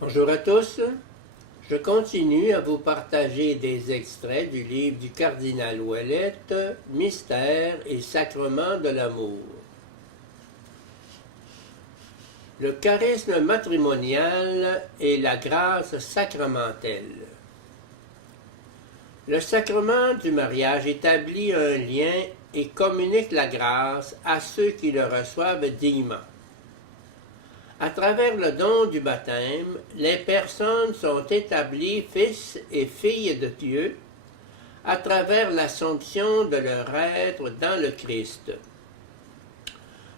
Bonjour à tous, je continue à vous partager des extraits du livre du cardinal Ouellette, Mystère et sacrement de l'amour. Le charisme matrimonial et la grâce sacramentelle. Le sacrement du mariage établit un lien et communique la grâce à ceux qui le reçoivent dignement. À travers le don du baptême, les personnes sont établies fils et filles de Dieu à travers l'assomption de leur être dans le Christ.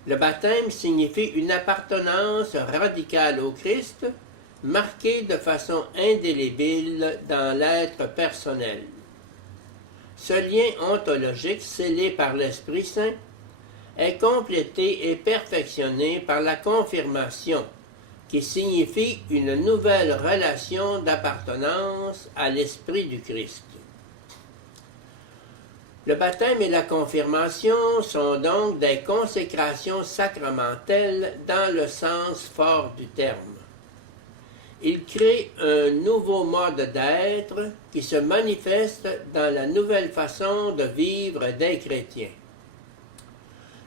Le baptême signifie une appartenance radicale au Christ, marquée de façon indélébile dans l'être personnel. Ce lien ontologique scellé par l'Esprit Saint est complété et perfectionné par la confirmation, qui signifie une nouvelle relation d'appartenance à l'Esprit du Christ. Le baptême et la confirmation sont donc des consécrations sacramentelles dans le sens fort du terme. Ils créent un nouveau mode d'être qui se manifeste dans la nouvelle façon de vivre des chrétiens.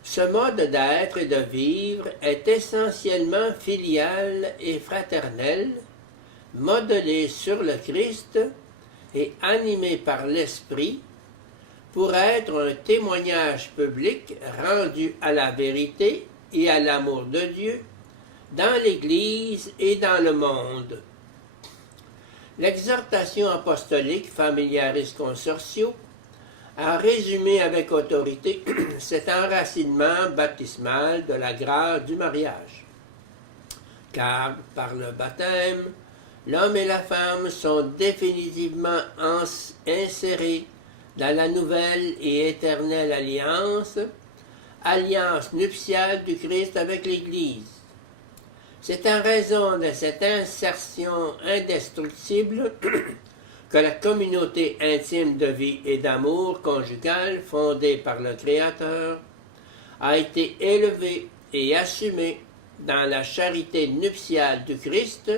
Ce mode d'être et de vivre est essentiellement filial et fraternel, modelé sur le Christ et animé par l'Esprit pour être un témoignage public rendu à la vérité et à l'amour de Dieu dans l'Église et dans le monde. L'exhortation apostolique Familiaris Consortio a résumé avec autorité cet enracinement baptismal de la grâce du mariage. Car par le baptême, l'homme et la femme sont définitivement insérés dans la nouvelle et éternelle alliance nuptiale du Christ avec l'Église. C'est en raison de cette insertion indestructible que la communauté intime de vie et d'amour conjugal fondée par le Créateur a été élevée et assumée dans la charité nuptiale du Christ,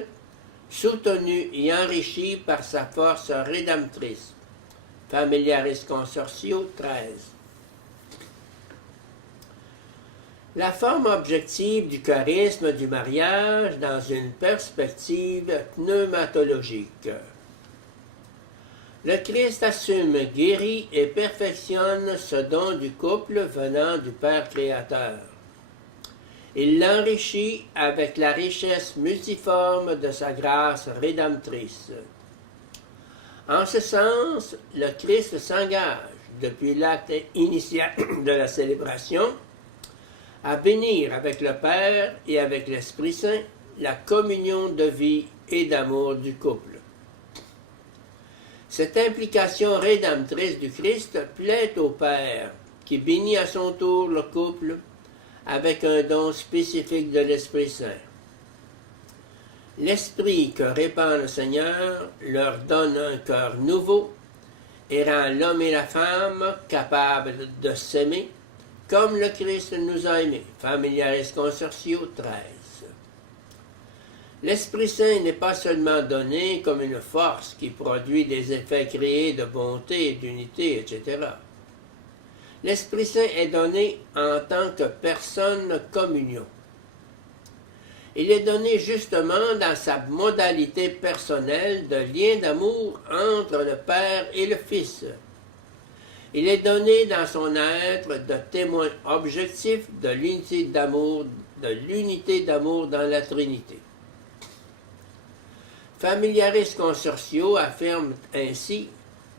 soutenue et enrichie par sa force rédemptrice. Familiaris Consortio 13. La forme objective du charisme du mariage dans une perspective pneumatologique. Le Christ assume, guérit et perfectionne ce don du couple venant du Père créateur. Il l'enrichit avec la richesse multiforme de sa grâce rédemptrice. En ce sens, le Christ s'engage, depuis l'acte initial de la célébration, à bénir avec le Père et avec l'Esprit Saint la communion de vie et d'amour du couple. Cette implication rédemptrice du Christ plaît au Père, qui bénit à son tour le couple avec un don spécifique de l'Esprit Saint. L'Esprit que répand le Seigneur leur donne un cœur nouveau et rend l'homme et la femme capables de s'aimer comme le Christ nous a aimés. Familiaris Consortio 13. L'Esprit Saint n'est pas seulement donné comme une force qui produit des effets créés de bonté, d'unité, etc. L'Esprit Saint est donné en tant que personne communion. Il est donné justement dans sa modalité personnelle de lien d'amour entre le Père et le Fils. Il est donné dans son être de témoin objectif de l'unité d'amour dans la Trinité. Familiaris Consortio affirme ainsi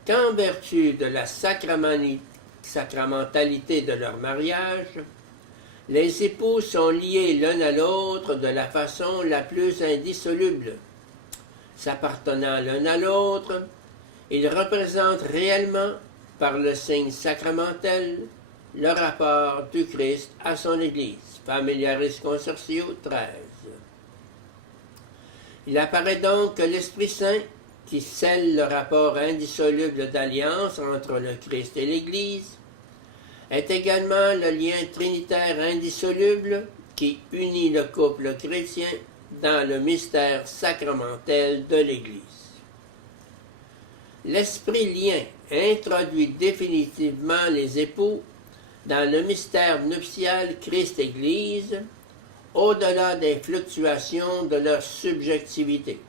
qu'en vertu de la sacramentalité de leur mariage, les époux sont liés l'un à l'autre de la façon la plus indissoluble. S'appartenant l'un à l'autre, ils représentent réellement, par le signe sacramentel, le rapport du Christ à son Église. Familiaris Consortio 13. Il apparaît donc que l'Esprit Saint, qui scelle le rapport indissoluble d'alliance entre le Christ et l'Église, est également le lien trinitaire indissoluble qui unit le couple chrétien dans le mystère sacramentel de l'Église. L'esprit lien introduit définitivement les époux dans le mystère nuptial Christ-Église, au-delà des fluctuations de leur subjectivité.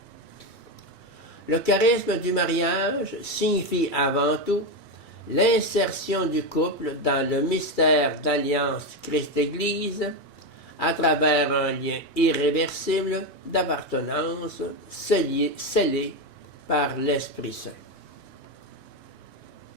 Le charisme du mariage signifie avant tout l'insertion du couple dans le mystère d'alliance Christ-Église à travers un lien irréversible d'appartenance scellé par l'Esprit Saint.